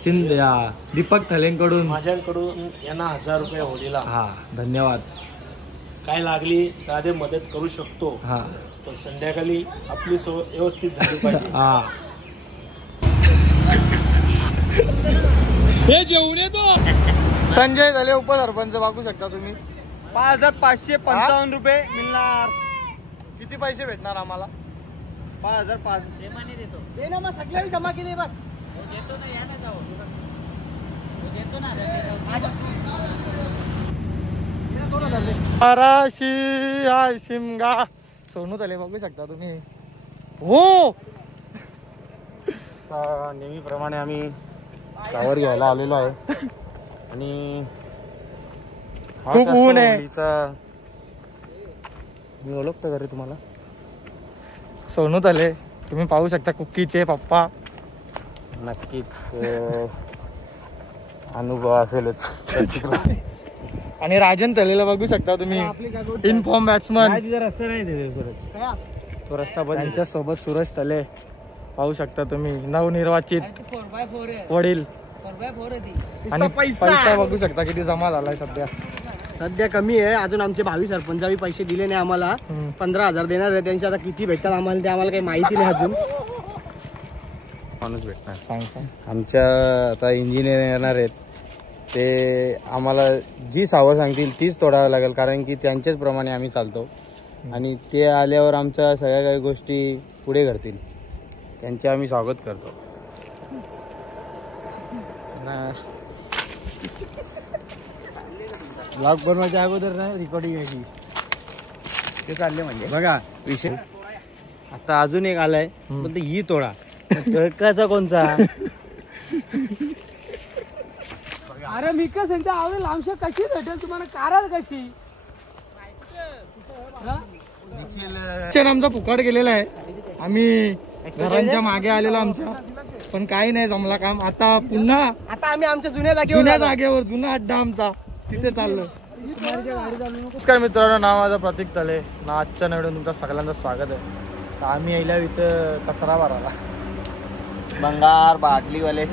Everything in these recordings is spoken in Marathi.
सचिन दीपक थलेंकडून माझ्याकडून यांना 1000 रुपये होलीला. हा धन्यवाद. काय लागली दादे मदत करू शकतो. हा पण संध्याकाळी आपली सोय व्यवस्थित झाली पाहिजे. हा हे जेवण येतो. संजय झाले उपसरपंच बघू शकता तुम्ही. 5555 रुपये मिळणार. किती पैसे भेटणार आम्हाला? 5005 देतो. ते ना मग सगळे जमा केले बघ. देतो ना, या ना जाऊ. देतो ना. आराशी हाय शिमगा सोनू तले बघू शकता तुम्ही. हो नेहमीप्रमाणे आम्ही टावर घ्यायला आलेलो आहे आणि खूप ऊन आहे. मी ओळखतो घरी तुम्हाला. सोनू तले तुम्ही पाहू शकता. कुकीचे पप्पा. नक्कीच अनुभव असेलच. आणि राजन तलेला बघू शकता तुम्ही. Inform batsman. रस्ता नाही तो रस्ता बंद. त्यांच्या सोबत सुरेश तले पाहू शकता तुम्ही. नवनिर्वाचित वडील. आणि पैसा बघू शकता किती जमा झालाय सध्या कमी आहे. अजून आमचे 22 सरपंचावी पैसे दिले नाही आम्हाला. 15,000 देणार आहे. त्यांचे आता किती भेटतात आम्हाला ते आम्हाला काही माहिती नाही अजून. माणूस भेटणार. सांग. आमच्या आता इंजिनियर येणार आहेत. ते आम्हाला जी सावं सांगतील तीच तोडावं लागेल कारण की त्यांच्याच प्रमाणे आम्ही चालतो आणि ते आल्यावर आमच्या सगळ्या काही गोष्टी पुढे घडतील. त्यांचे आम्ही स्वागत करतो. ब्लॉग बनवायच्या अगोदर ना रेकॉर्डिंग यायची ते चालले म्हणजे बघा विषय. आता अजून एक आलाय पण ते ही तोडा कसा कोणचा. अरे मी का त्यांच्या आवडेल आमच्या कशी भेटेल तुम्हाला कारण कशी. आमचा फुकाट गेलेला आहे. आम्ही घरांच्या मागे आलेलो आमच्या पण काही नाही जमला काम. आता पुन्हा आम्ही आमच्या जुन्या जागेवर जुना अड्डा आमचा तिथे चाललो. नमस्कार मित्रांनो. नाव माझं प्रतीक तले. ना आजच्या नवीन तुमचं सगळ्यांचं स्वागत आहे. तर आम्ही यायला इथं कचरा भरायला. बंगार बाटलीवाले.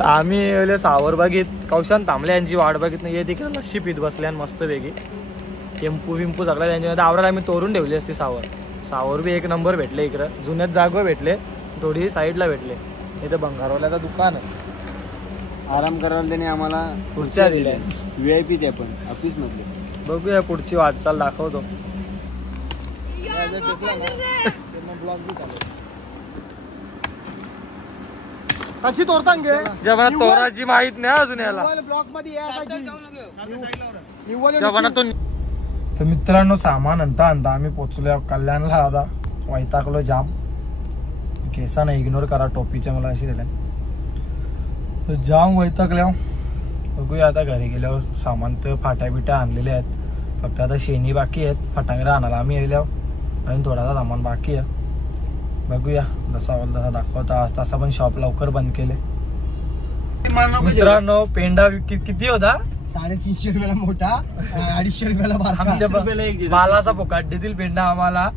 आम्ही सावर बागीत कौशान तांबले यांची वाट बघित नाही. तिकडे लस्सी पीत बसल्या मस्त वेगळी. टेम्पू बिंपू सगळ्या त्यांच्या आवराला आम्ही तोरून ठेवली असती. सावर बी एक नंबर भेटले. इकडं जुन्यात जागो भेटले. थोडी साईडला भेटले. इथं बंगारवाल्याचं दुकान आहे. आराम करायला त्याने आम्हाला खुर्च्या दिल्या. VIP ते पण ऑफिस मधले. बघूया पुढची वाटचाल दाखवतो. कशी तोडता जेव्हा तोराची माहित नाही अजून याला. ब्लॉक मध्ये तर मित्रांनो सामान आणता आम्ही पोचलो कल्याणला. आता वैतागलो जाम. केसांना इग्नोर करा. टोपीच्या मला अशी दिल्या तर जाम वैतागल्या. बघूया आता घरी गेल्यावर. सामान तर फाट्या बिट्या आणलेले आहेत. फक्त आता शेणी बाकी आहेत. फटांगरे आणायला आम्ही गेल्यावर आणि थोडासा सामान बाकी आहे. बघूया जसा होईल तसा दाखवता. आज तसा पण शॉप लवकर बंद केले. मित्रांनो पेंडा किती होता? 350 रुपयाला मोठा 250 रुपयाला आमच्या बालाचा फुकाट देतील पेंडा आम्हाला.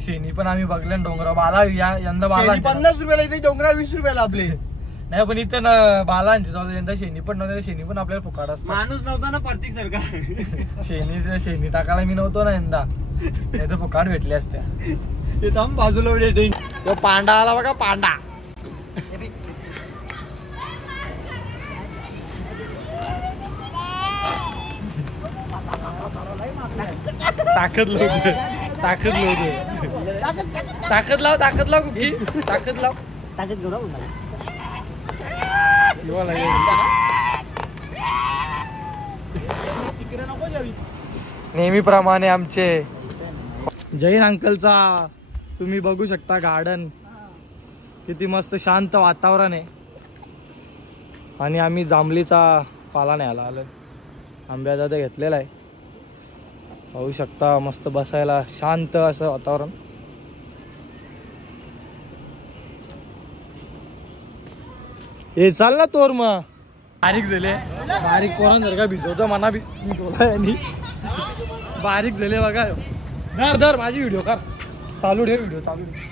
शेणी पण आम्ही बघले डोंगरा बाला यंदा बाला 50 रुपयाला इथे डोंगरा 20 रुपयाला आपले. नाही पण इथे ना बालांची यंदा शेणी पण नव्हते. शेणी पण आपल्याला फुकाट असतो. माणूस नव्हता ना प्रतीक सारखा. शेणी टाकायला मी नव्हतो ना यंदा. नाही तर फुकाट भेटले असत्या. बाजूला पांडा आला बघा. पांडा ताकद लाव. ताकद लाव कुकी. ताकद लाव. नेहमीप्रमाणे आमचे जैन अंकलचा तुम्ही बघू शकता गार्डन. किती मस्त शांत वातावरण आहे. आणि आम्ही जांभलीचा पाला न्यायला आलोय. आंब्याचा ते घेतलेला आहे. पाहू शकता मस्त बसायला शांत असं वातावरण. हे चाल ना तोर मग. बारीक झाले. बारीक पोरांसारखा भिजवतो मना भिजवला यांनी. बारीक झाले बघा. धर माझी व्हिडिओ कर. चालू ठेव व्हिडिओ चालू ठेव.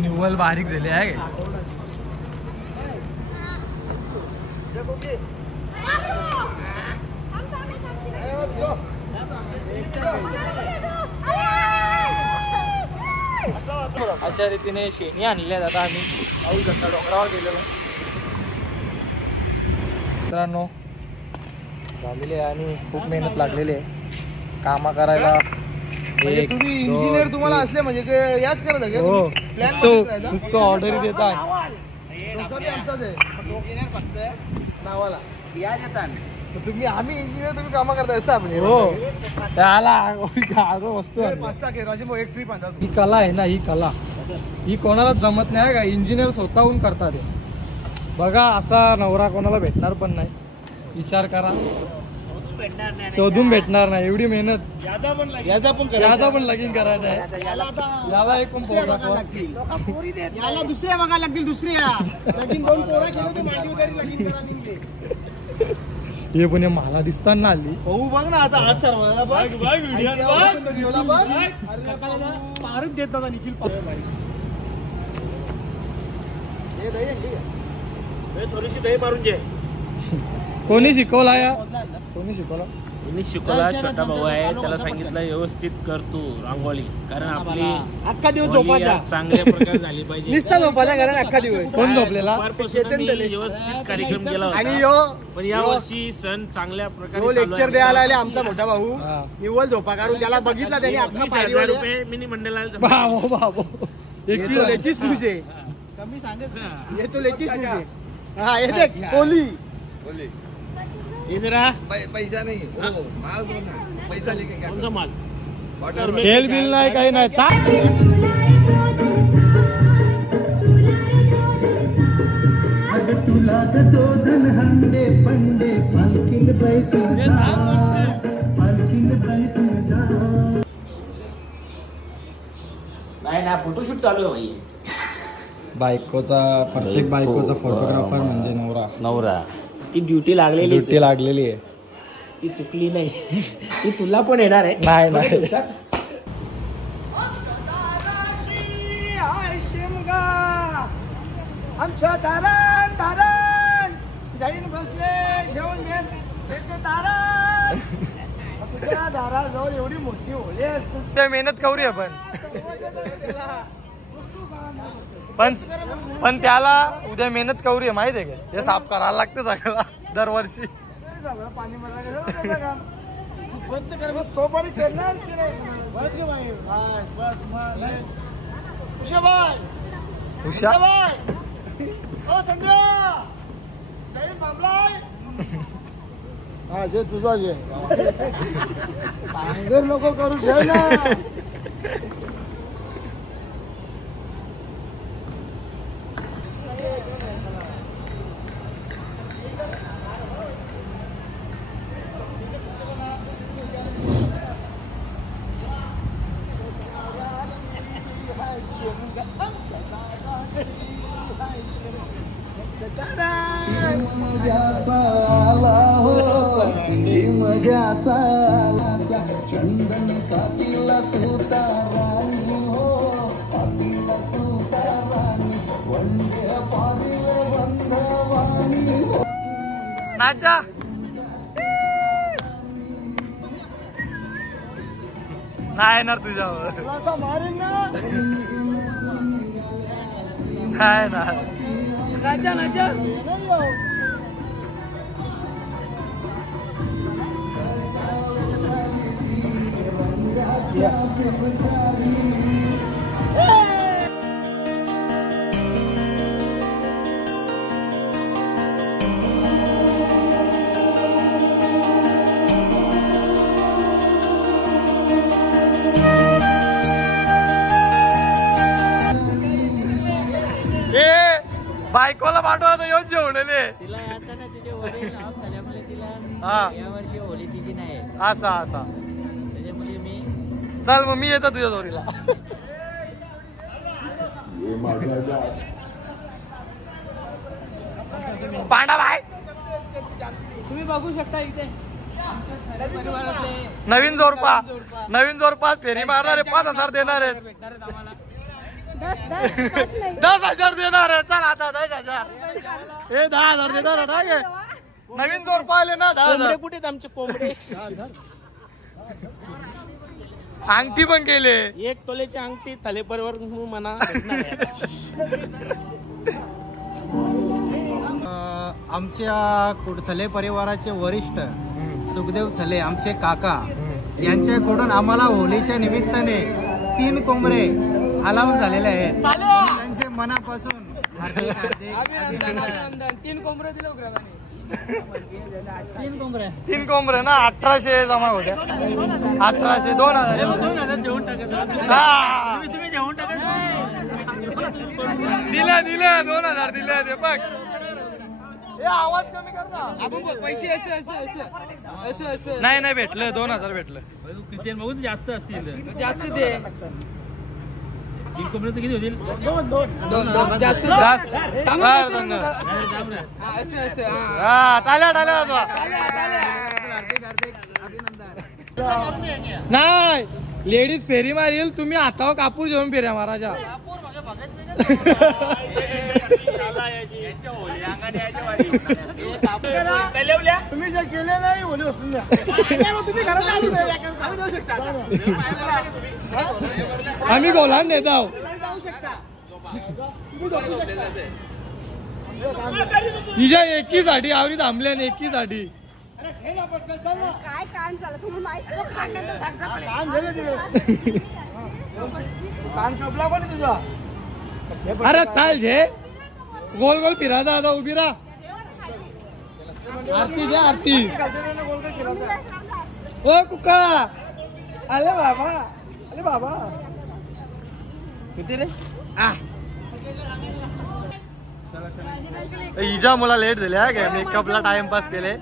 निव्वल बारीक झाली आहे अशा रीतीने शेणी आणल्या आता आम्ही पाऊस घंटा डोंगरावर गेलेलो मित्रांनो झालेली आहे आणि खूप मेहनत लागलेली आहे कामा करायला. तुम्ही इंजिनियर तुम्हाला असले म्हणजे याच करत आहे का नुसतं ऑर्डर देतात नावाला तुम्ही आम्ही इंजिनियर तुम्ही कामा करताय असं आपण हो त्याला वस्तू एक ट्रिप आणतात. ही कला आहे ना ही कला ही कोणालाच जमत नाही का इंजिनियर स्वतःहून करतात हे. बघा असा नवरा कोणाला भेटणार पण नाही विचार करा शोधून भेटणार नाही एवढी मेहनत याचा पण लगीन करायचा आहे याला एक पण याला दुसऱ्या बघायला लागतील दुसऱ्या लगीन दोन पोरं केलं ते माझी वगैरे लगीन करा निघले. हे पण मला दिसताना आली भाऊ बघ ना आता आज सर्वांना पारच देत होता निखिल थोडीशी दही मारून घे. कोणी शिकवला या कोणी शिकवला मी शिकवला छोटा भाऊ आहे त्याला सांगितलं व्यवस्थित कर तू रांगोळी कारण आपली अख्खा दिवस झोपायचा चांगल्या प्रकारे झाली पाहिजे नुसता झोपायचा कारण अख्खा दिवस कोण झोपलेला व्यवस्थित कार्यक्रम केला आणि होता पण या वर्षी सण चांगल्या प्रकारे लेक्चर द्यायला आले आमचा मोठा भाऊ निव्वळ झोपा काढून त्याला बघितला त्याने अख्खा 20,000 रुपये मिनी मंडळाला बाबो बाबो लेटेस्ट न्यूज आहे कमी सांगच ना तो लेटेस्ट न्यूज आहे. हा येते कोहली इधर पैसा नाही पैसा कोणता माल खेळ बिल नाही काही नाही नाही ना फोटोशूट चालू आहे भाई. बायकोचा प्रत्येक बायकोचा फोटोग्राफर म्हणजे नवरा ती ड्युटी लागलेली लागलेली आहे ती चुकली नाही ती तुला पण येणार आहे नाही आमच्या दारण दारण जाईन बसले जेवण तुझ्या दाराजवळ एवढी मोठी होळी असते मेहनत करूया आपण पण त्याला उद्या मेहनत करूया माहिती आहे का हे साफ करायला लागतं सगळं दरवर्षी पाणी मला सोपारी करणार बस गे बाई उषा ओ संध्या जैन बाबलाय हा जे तुझा जे सांगर नको करू घे ना चंदन कातीला सुता राणी हो कातीला सुता राणी वंदे पारिल बंधवानी हो नाचा नाही येणार तुझ्यावर असा मारेन ना नाही ना नाचा नाचा उडले तिला आता ना तिचे वडील ऑफ झाल्यामुळे तिला हा या वर्षी होळी तिची नाही असा असा त्याच्यामुळे मी चल मग मी येतो तुझ्या दोरीला पांडा भाई तुम्ही बघू शकता इथे नवीन जोरपात फेरी मारणारे 5,000 देणार आहेत 10,000 देणार आहे चल आता 10,000 हे 10,000 देणार आहे नवीन जोरपा आले ना 10,000 कुठे आमचे कोंबडे अंगठी पण केले 1 तोलेची अंगठी तलेपरवर म्हणा आमच्या थले परिवाराचे वरिष्ठ सुखदेव थले आमचे काका यांच्याकडून आम्हाला होळीच्या निमित्ताने 3 कोंबडे अलाउन झालेले आहेत त्यांचे मनापासून हार्दिक अभिनंदन 3 कोंबडे दिले 3 कोंबडे ना 1,800 जमा होत्या 1,800 2,000 जेवण टाकायचं हा तुम्ही जेवण दिले 2,000 दिले ते बघ हे आवाज कमी कर ना पैसे असं नाही भेटलं 2,000 भेटलं किती बघून जास्त असतील जास्त दे 3 कोंबडे किती होतील 2 जास्त हा टाळ्या नाही लेडीज फेरी मारील तुम्ही हातावर कापूर घेऊन फेऱ्या महाराजा तुम्ही जे केले नाही होली वस्तून आम्ही बोला नेत आहोत तिच्या एकीसाठी आवडी थांबल्या एकीसाठी काय काम झालं तुम्ही कान चपला पण तुझा अरे चाल झे गोल गोल फिरायचा आता उभी राहा आरती घ्या आरती ओ कुका आले बाबा किती रे हिजा मला लेट झाले हा काय मेकअपला टाइमपास केले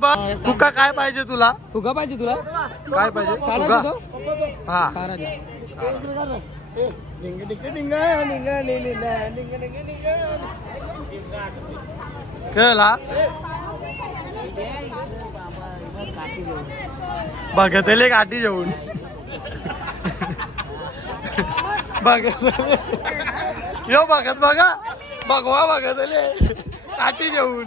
बस फुगा काय पाहिजे तुला फुगा पाहिजे तुला काय पाहिजे फुगा हा खेळला बघत काठी जेवून बघत यो बघत बघा भगवा बघत काठी घेऊन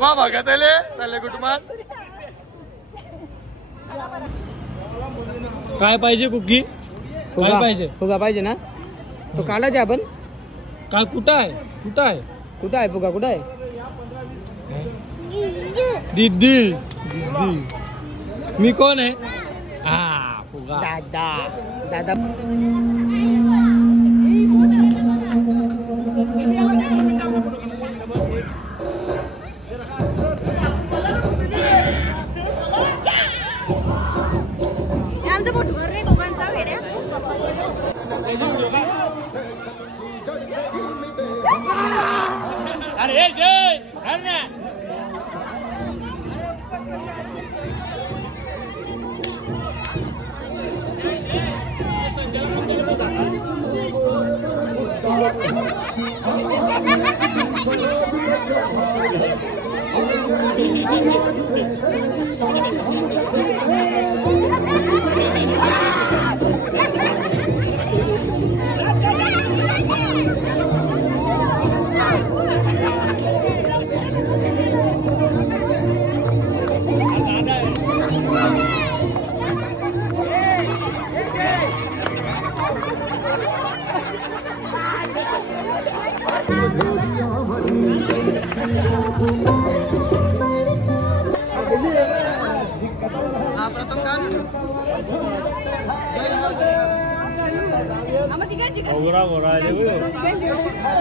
बघत चालले कुटुंबात काय पाहिजे कुकी काय पाहिजे फुगा पाहिजे ना तो काढायचा आपण काय कुठं आहे फुगा कुठं आहे दीदी मी कोण आहे हा फुगा दादा आमचं फोटो कर रे दोघांचा वेड्या अरे जय गोरा गोरा आहे रे.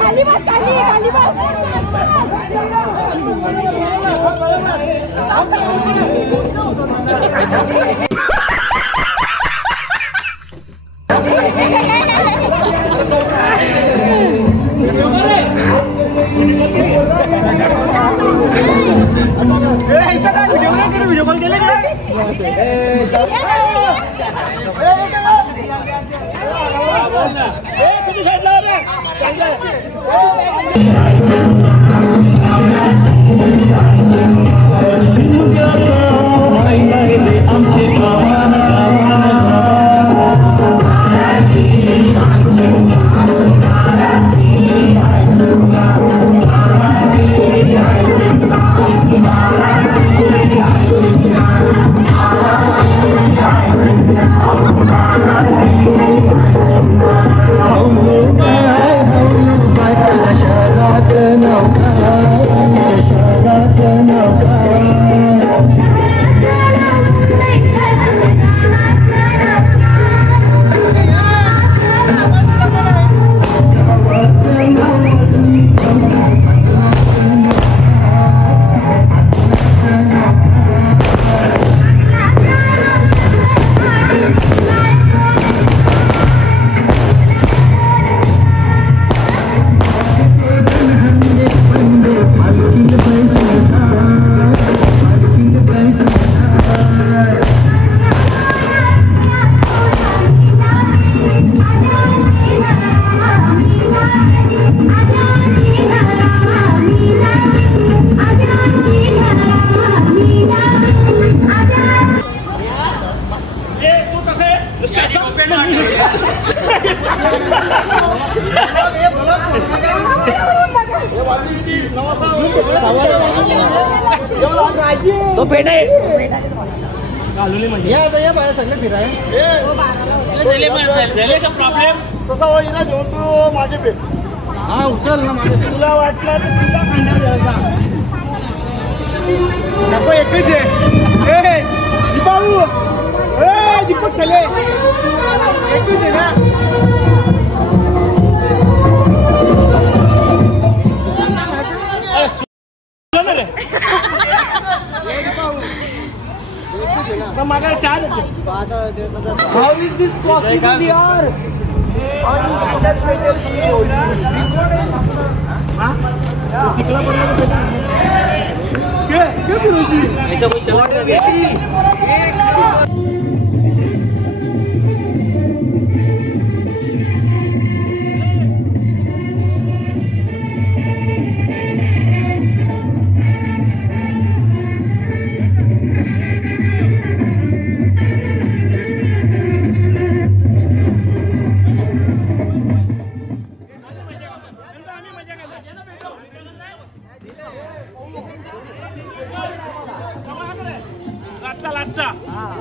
खाली बस खाली बस. व्हिडिओ कॉल केले का? तो पेट आहे या बाहेर सगळे फिराय प्रॉब्लेम तसा होईल ना घेऊन तू माझे पेट हा उचल ना माझे तुला वाटलं तर तुला खांद्यावर नको एकच आहे दीपाऊ दीपक चले एकच आहे ना मागा चार हाउ इज दिस पॉसिबल यार ऐसा कोई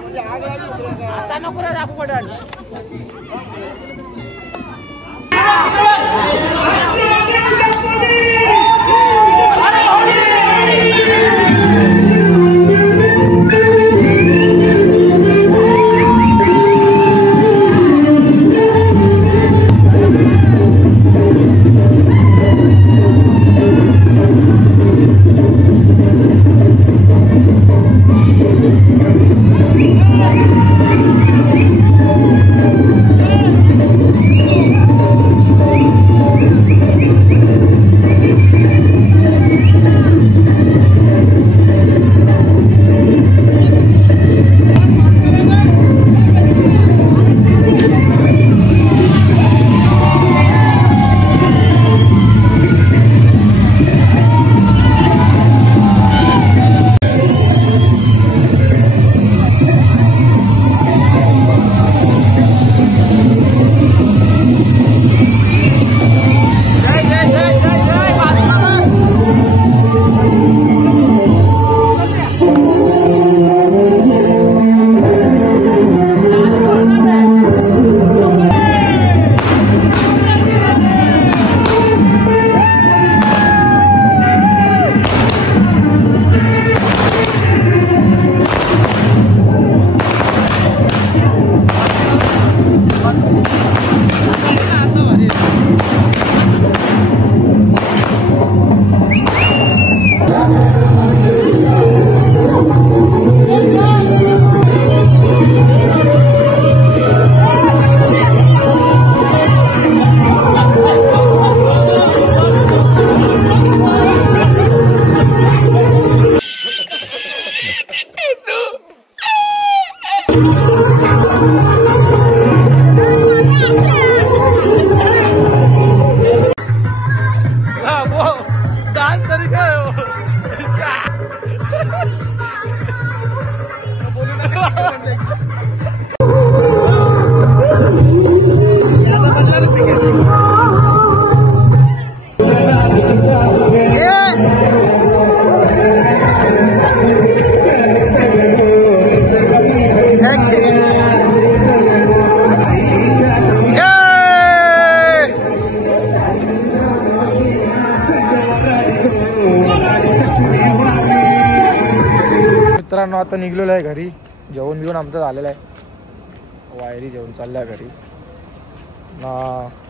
आता नको रे दाखवू पडल मित्रांनो आता निघलेलो आहे घरी. जेवण बिवून आमचं झालेलं आहे. वायरी जेवण चाललंय घरी.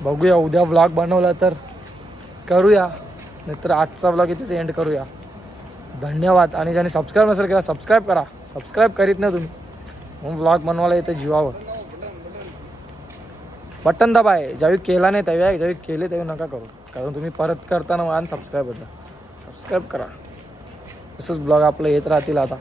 बघूया उद्या व्लॉग बनवला तर करूया, नाहीतर आजचा व्लॉग इथेच एंड करूया. धन्यवाद. आणि ज्याने सबस्क्राईब नसेल केला सबस्क्राईब करा. सबस्क्राईब करीत नाही तुम्ही म्हणून व्लॉग बनवायला येतं जीवावर. बटन दाबाय ज्यावेळी केला नाही त्यावेळी, ज्यावेळी केले त्यावेळी नका करू, कारण तुम्ही परत करताना अनसबस्क्राईब होता. सबस्क्राईब करा. तसंच ब्लॉग आपलं येत राहतील आता.